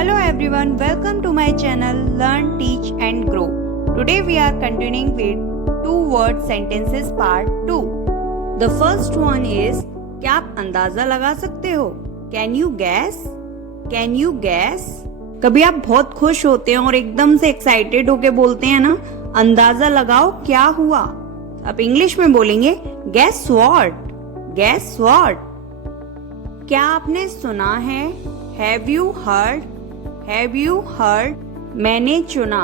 Hello everyone, welcome to my channel Learn, Teach and Grow. Today we are continuing with two word sentences part 2. The first one is क्या आप अंदाजा लगा सकते हो? Can you guess? Can you guess? कभी आप बहुत खुश होते हैं और एकदम से एक्साइटेड होके बोलते हैं ना, अंदाजा लगाओ क्या हुआ. आप इंग्लिश में बोलेंगे guess what? Guess what? क्या आपने सुना है? Have you heard? Have you heard? मैंने चुना.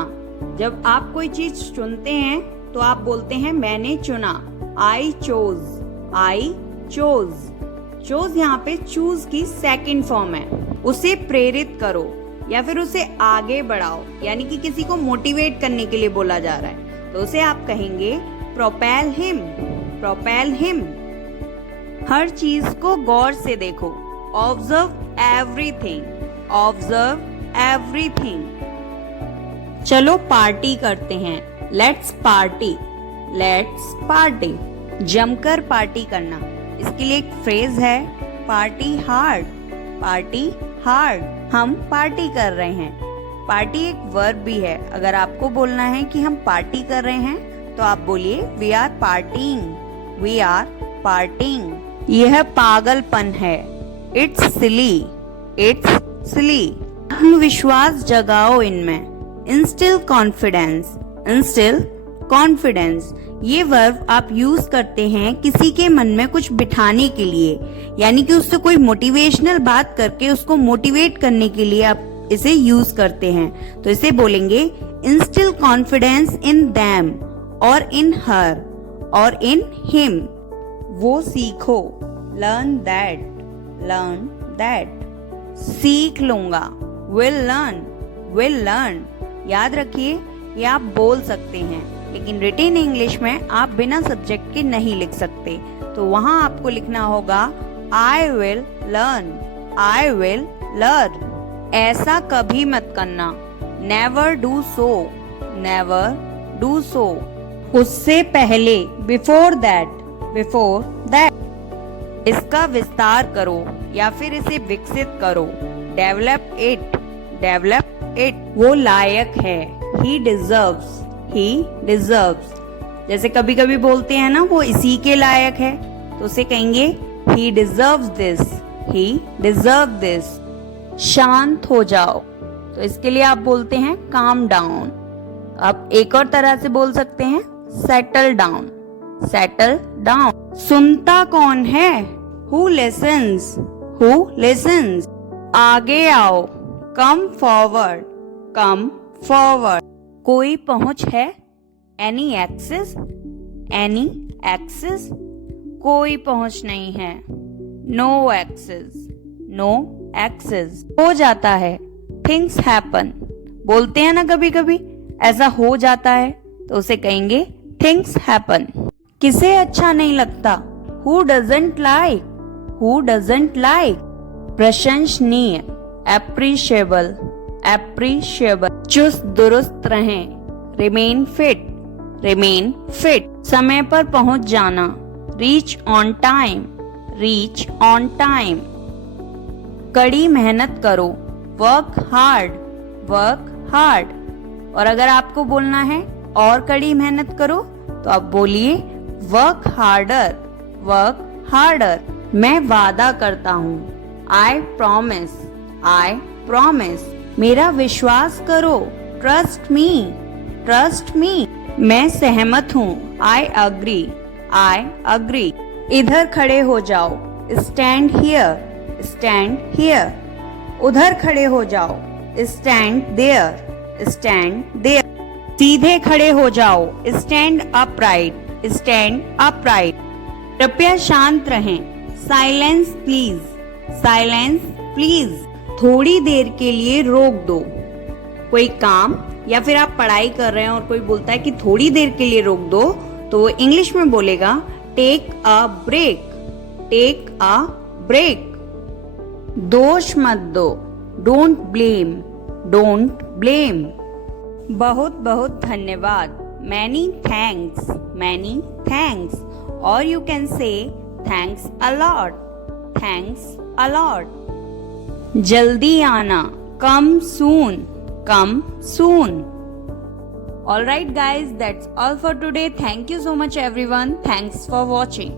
जब आप कोई चीज चुनते हैं तो आप बोलते हैं मैंने चुना. I chose. I chose. chose यहाँ पे चूज की सेकंड फॉर्म है. उसे प्रेरित करो या फिर उसे आगे बढ़ाओ, यानी कि किसी को मोटिवेट करने के लिए बोला जा रहा है, तो उसे आप कहेंगे propel him. propel him. हर चीज को गौर से देखो. Observe everything. Observe everything. चलो पार्टी करते हैं. Let's party. Let's party. जमकर पार्टी करना. इसके लिए एक फ्रेज है पार्टी हार्ड. Party hard. हम पार्टी कर रहे हैं. पार्टी एक वर्ब भी है. अगर आपको बोलना है कि हम पार्टी कर रहे हैं तो आप बोलिए we are parting. We are parting. यह पागलपन है. It's silly. It's silly. विश्वास जगाओ इनमें. Instil confidence. Instil confidence. ये वर्ब आप यूज करते हैं किसी के मन में कुछ बिठाने के लिए, यानी कि उससे कोई मोटिवेशनल बात करके उसको मोटिवेट करने के लिए आप इसे यूज करते हैं. तो इसे बोलेंगे इंस्टिल कॉन्फिडेंस इन देम और इन हर और इन हिम. वो सीखो. Learn that. Learn that. सीख लूंगा. Will learn. Will learn. याद रखिए ये आप बोल सकते हैं, लेकिन रिटन इंग्लिश में आप बिना सब्जेक्ट के नहीं लिख सकते. तो वहां आपको लिखना होगा I will learn. I will learn. ऐसा कभी मत करना. Never do so. Never do so. उससे पहले. Before that. Before that. इसका विस्तार करो या फिर इसे विकसित करो. Develop it. Develop it. वो लायक है. ही डिजर्व्स. ही डिजर्व्स. जैसे कभी कभी बोलते हैं ना वो इसी के लायक है, तो उसे कहेंगे ही deserves this. He deserve this. शांत हो जाओ, तो इसके लिए आप बोलते हैं काम डाउन. आप एक और तरह से बोल सकते हैं सेटल डाउन. Settle down. सुनता कौन है? Who listens. Who listens. आगे आओ. Come forward. Come forward. कोई पहुंच है? Any access. Any access. कोई पहुंच नहीं है. No access. No access. हो जाता है. Things happen. बोलते हैं ना कभी कभी ऐसा हो जाता है, तो उसे कहेंगे थिंग्स हैपन. किसे अच्छा नहीं लगता? Who doesn't like. Who doesn't like. प्रशंसनीय. एप्रिशिएबल. एप्रिशिएबल. चुस्त दुरुस्त रहें. Remain fit. Remain fit. समय पर पहुंच जाना. Reach on time. Reach on time. कड़ी मेहनत करो. Work hard. Work hard. और अगर आपको बोलना है और कड़ी मेहनत करो तो आप बोलिए वर्क हार्डर. Work harder. मैं वादा करता हूँ. I promise. I promise. मेरा विश्वास करो. Trust me. Trust me. मैं सहमत हूँ. I agree. I agree. इधर खड़े हो जाओ. Stand here. Stand here. उधर खड़े हो जाओ. Stand there. Stand there. सीधे खड़े हो जाओ. Stand upright. Stand upright. कृपया शांत रहें. Silence please. Silence please. थोड़ी देर के लिए रोक दो. कोई काम या फिर आप पढ़ाई कर रहे हैं और कोई बोलता है कि थोड़ी देर के लिए रोक दो, तो वो इंग्लिश में बोलेगा take a break. Take a break. दोष मत दो. Don't blame. Don't blame. बहुत बहुत धन्यवाद. Many thanks. Many thanks. और you can say thanks a lot. Thanks a lot. जल्दी आना. Come soon. Come soon. Alright guys, that's all for today. Thank you so much everyone. Thanks for watching.